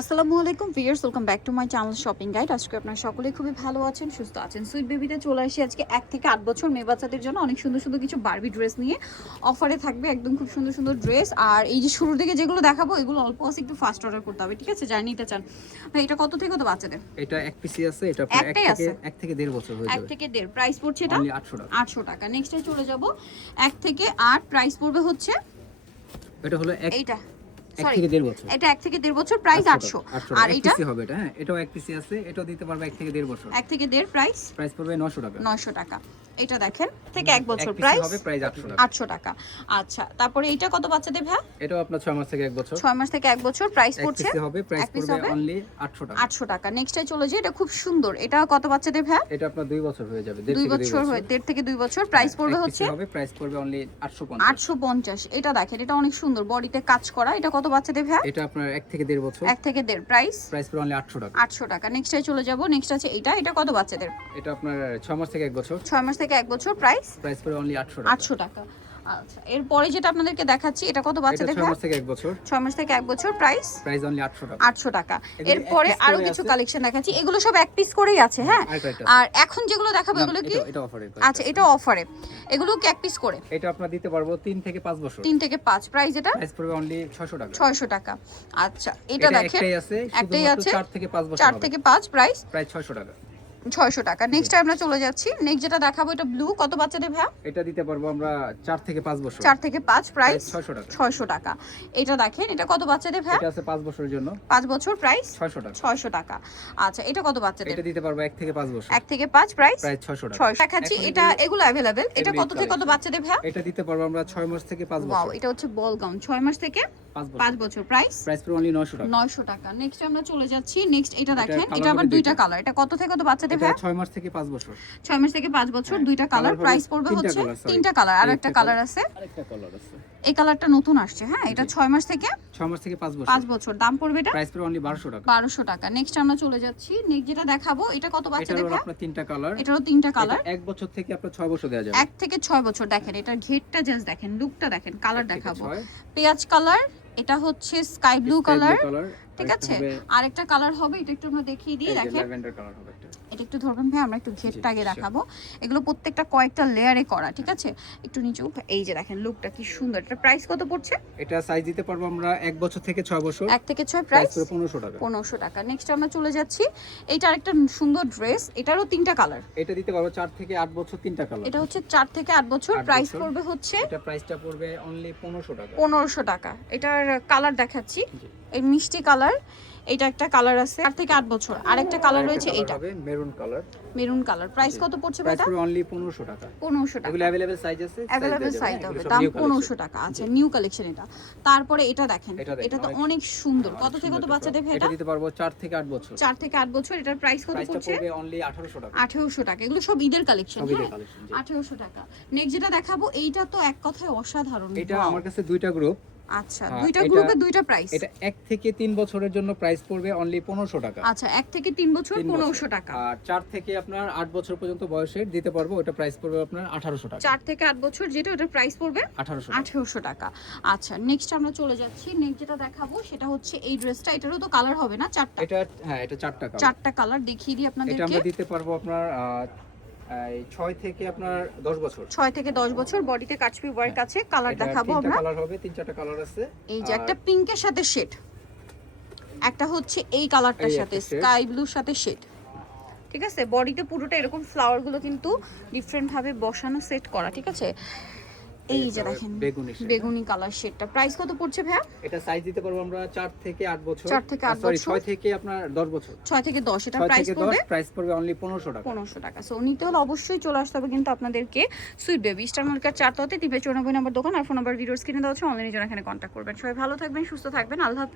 আসসালামু আলাইকুম viewers welcome back to my channel shopping guide. আজকে আপনারা সকলেই খুবই ভালো আছেন সুস্থ আছেন। সুইট বেবিতে চলে আসি আজকে এক থেকে আট বছর মেয়ে বাচ্চাদের জন্য। অনেক সুন্দর সুন্দর কিছু বারবি ড্রেস নিয়ে অফারে থাকবে একদম খুব সুন্দর সুন্দর ড্রেস আর এই যে শুরুর দিকে যেগুলো দেখাবো এগুলো অল্প আছে একটু ফাস্ট অর্ডার করতে হবে ঠিক আছে? যারা নিতে চান। ভাই এটা কত থেকে কত বাচ্চাদের? এটা এক পিসি আছে এটা এক একটাই থেকে আছে? এক থেকে দেড় বছর হয়ে এক থেকে দেড়। প্রাইস পড়ছে এটা? অনলি 800 টাকা। আটশো টাকা। নেক্সটে চলে যাব। এক থেকে আট প্রাইস পড়বে হচ্ছে এটা হলো এক এইটা। সরি এটা এক থেকে দেড় বছর প্রাইস আটশো আর এটা হবে এটা হ্যাঁ? এটাও এক পিসি আছে এটাও দিতে পারবে এক থেকে দেড় বছর। এক থেকে দেড় প্রাইস প্রাইস পড়বে 900 টাকা। নয়শো টাকা। এটা দেখেন থেকে এক বছর প্রাইস হবে প্রাইস 800 টাকা। আচ্ছা তারপরে এইটা কত বাচ্চাদের ভাই এটাও আপনার 6 মাস থেকে এক বছর। ছয় মাস থেকে এক বছর প্রাইস পড়ছে? হবে প্রাইস পড়বে অনলি 800 টাকা। আটশো টাকা। নেক্সটে চলে যাই এটা খুব সুন্দর। এটা কত বাচ্চাদের ভাই এটা আপনার 2 বছর হয়ে যাবে দেড় দুই থেকে বছর হয়ে দেড় থেকে দুই বছর প্রাইস পড়বে হচ্ছে হবে প্রাইস পড়বে অনলি 850 আটশো পঞ্চাশ। এটা দেখেন এটা অনেক সুন্দর। বডিতে কাজ করা এটা কত বাচ্চা বাচ্চাদের ভাই এটা আপনার এক থেকে দেড় বছর। এক থেকে দেড় প্রাইস প্রাইস পড়বে অনলি 800 টাকা। আটশো টাকা। নেক্সটে চলে যাব নেক্সট আছে এটা এটা কত বাচ্চাদের? এটা আপনার 6 মাস থেকে এক বছর। ছয় মাস থেকে এক বছর প্রাইস প্রাইস পড়বে অনলি 800 টাকা। আটশো টাকা। আচ্ছা এরপরে যেটা আপনাদেরকে দেখাচ্ছি এটা কত এটা বাচ্চাদের 6 মাস থেকে এক বছর। ছয় মাস থেকে এক বছর প্রাইস প্রাইস অনলি 800 টাকা। আটশো টাকা। এরপরে আরও কিছু কালেকশন দেখাচ্ছি। এগুলো সব এক পিস করেই আছে হ্যাঁ? আর এখন যেগুলো দেখাবো এগুলো কি? এটা অফারে আচ্ছা এটা অফারে এগুলো কি এক পিস করে? এটা আপনার দিতে পারব 3 থেকে 5 বছর। তিন থেকে পাঁচ। প্রাইস এটা? প্রাইস পড়বে অনলি 600 টাকা। ছয়শো টাকা। আচ্ছা এটা দেখেন। একটাই আছে একটাই আছে। 4 থেকে 5 বছর চার হবে। থেকে পাঁচ প্রাইস প্রায় 600 টাকা। ছয়শো টাকা। নেক্সট আমরা চলে যাচ্ছি। নেক্সট যেটা দেখাবো এটা ব্লু কত বাচ্চাদের ভাইয়া? এটা দিতে পারব আমরা 4 থেকে 5 বছর। চার থেকে পাঁচ প্রাইস 600 টাকা। ছয়শো টাকা। এটা দেখেন এটা কত বাচ্চাদের ভাইয়া? এটা আছে 5 বছরের জন্য। পাঁচ বছর প্রাইস 600 টাকা। ছয়শো টাকা। আচ্ছা এটা কত বাচ্চাদের এটা দিতে পারব 1 থেকে 5 বছর। এক থেকে পাঁচ প্রাইস প্রায় 600 টাকা। ছয় দেখাচ্ছি এটা এগুলো অ্যাভেলেবেল এটা কত থেকে কত বাচ্চাদের ভাইয়া? এটা দিতে পারব আমরা 6 মাস থেকে 5 ওয়াও বছর। এটা হচ্ছে বল গাউন ছয় মাস থেকে 5 বছর পাঁচ বছর। প্রাইস প্রাইস পড়বে অনলি 900 টাকা। নয়শো টাকা। নেক্সট আমরা চলে যাচ্ছি। নেক্সট এটা দেখেন এটা আবার দুইটা। কালার এটা কত থেকে কত বাচ্চাদের ভাইয়া? 6 মাস থেকে 5 বছর। ছয় মাস থেকে পাঁচ বছর হ্যাঁ, দুইটা কালার প্রাইস পড়বে হচ্ছে তিনটা কালার আর একটা কালার আছে। আরেকটা কালার আছে। এই কালারটা নতুন আসছে হ্যাঁ? এটা ছয় মাস থেকে 6 মাস থেকে 5 বছর পাঁচ বছর। দাম পড়বে এটা? প্রাইস পড়বে অনলি 1200 টাকা। বারোশো টাকা। নেক্সট আমরা চলে যাচ্ছি। নেক্সট যেটা দেখাবো এটা কত বাচ্চাদের ভাইয়া? আপনার তিনটা কালার এটারও তিনটা কালার এক বছর থেকে আপনার 6 বছর দেওয়া যাবে। এক থেকে ছয় বছর। দেখেন এটার ঘেরটা জাস্ট দেখেন লুকটা দেখেন কালার দেখাবো। পেঁয়াজ কালার এটা হচ্ছে স্কাই ব্লু কালার ঠিক আছে আরেকটা কালার হবে এটা একটু আমরা দেখিয়ে দিই দেখেন ল্যাভেন্ডার কালার হবে একটা। এটা একটু ধরবেন ভাই আমরা একটু ঘেরটা আগে দেখাবো। এগুলো প্রত্যেকটা কয়েকটা লেয়ারে করা ঠিক আছে? একটু নিচে এই যে দেখেন লুকটা কি সুন্দর। এটা প্রাইস কত পড়ছে? এটা সাইজ দিতে পারব আমরা এক বছর থেকে ছয় বছর। এক থেকে ছয় প্রাইস পনেরোশো টাকা। পনেরোশো টাকা। নেক্সট আমরা চলে যাচ্ছি। এইটা আরেকটা সুন্দর ড্রেস এটারও তিনটা কালার এটা দিতে পারব চার থেকে আট বছর তিনটা কালার এটা হচ্ছে চার থেকে আট বছর প্রাইস পড়বে হচ্ছে এটা প্রাইসটা পড়বে অনলি পনেরোশো টাকা। পনেরোশো টাকা। এটার কালার দেখাচ্ছি। এই মিষ্টি কালার এটা একটা কালার আছে চার থেকে আট বছর। আরেকটা কালার রয়েছে হবে maroon colour. Maroon colour. Price কত পড়ছে প্রাইস এটা পড়বে অনলি পনেরোশো টাকা। পনেরোশো টাকা। এগুলো অ্যাভেলেবেল সাইজ আছে যাবে, সাইজ হবে দাম new collection। পনেরোশো টাকা আচ্ছা নিউ কালেকশন এটা। তারপরে এটা দেখেন এটা এটা তো অনেক সুন্দর। কত থেকে কত একটা বাচ্চাদের top। এটা এটা দিতে পারব চার থেকে আট বছর। চার থেকে আট বছর। এটার প্রাইস কত পড়ছে? পড়বে অনলি আঠারোশো টাকা। আঠেরোশো টাকা। এগুলো সব ঈদের কালেকশন হ্যাঁ? কালেকশন আঠেরোশো টাকা। নেক্সট যেটা দেখাবো এইটা তো এক কথায় অসাধারণ। এটা আমার কাছে দুইটা গ্রুপ আচ্ছা হ্যাঁ, দুইটা গ্রুপে দুইটা প্রাইস এটা এক থেকে তিন বছরের জন্য প্রাইস পড়বে অনলি পনেরোশো টাকা। আচ্ছা এক থেকে তিন বছর তিন বছর। পনেরোশো টাকা। আর চার থেকে আপনার আট বছর পর্যন্ত বয়সের দিতে পারব ওটা প্রাইস পড়বে আপনার আঠারোশো টাকা। চার থেকে আট বছর যেটা ওটার প্রাইস পড়বে আঠারোশো আঠেরোশো টাকা। আচ্ছা নেক্সট আমরা চলে যাচ্ছি। নেক্সট যেটা দেখাবো সেটা হচ্ছে এই ড্রেসটা এটারও তো কালার হবে না চারটা? এটা হ্যাঁ এটা চারটা কালার চারটা কালার দেখিয়ে দিই এটা আমরা দিতে পারব আপনার ছয় থেকে আপনার দশ বছর। ছয় থেকে দশ বছর বডিতে কাচপি ওয়ার্ক আছে কালার দেখাবো আমরা। কালার হবে তিন চারটা কালার আছে। এই যে একটা পিঙ্কের সাথে শেড। একটা হচ্ছে এই কালারটার সাথে স্কাই ব্লুর সাথে শেড। ঠিক আছে? বডিতে পুরোটা এরকম ফ্লাওয়ারগুলো কিন্তু ডিফারেন্টভাবে বসানো সেট করা ঠিক আছে? এই যে দেখেন বেগুনি বেগুনি কালার শেডটা প্রাইস কত পড়ছে ভাইয়া? এটা সাইজ দিতে পারব আমরা চার থেকে আট বছর। চার থেকে আট সরি বছর। ছয় থেকে আপনার দশ বছর। ছয় থেকে দশ এটা প্রাইস পড়বে? প্রাইস পড়বে অনলি পনেরোশো টাকা। পনেরোশো টাকা। সো নিতে হলে অবশ্যই চলে আসতে হবে কিন্তু আপনাদেরকে সুইট বেবি স্টার মার্কেট চার ততে তিপে চৌরানব্বই নম্বর দোকান আর ফোন নাম্বার ভিডিও কিনে দেওয়া আছে। অনলাইনে জন্য এখানে কন্ট্যাক্ট করবেন। সবাই ভালো থাকবেন সুস্থ থাকবেন। আল্লাহ হাফেজ।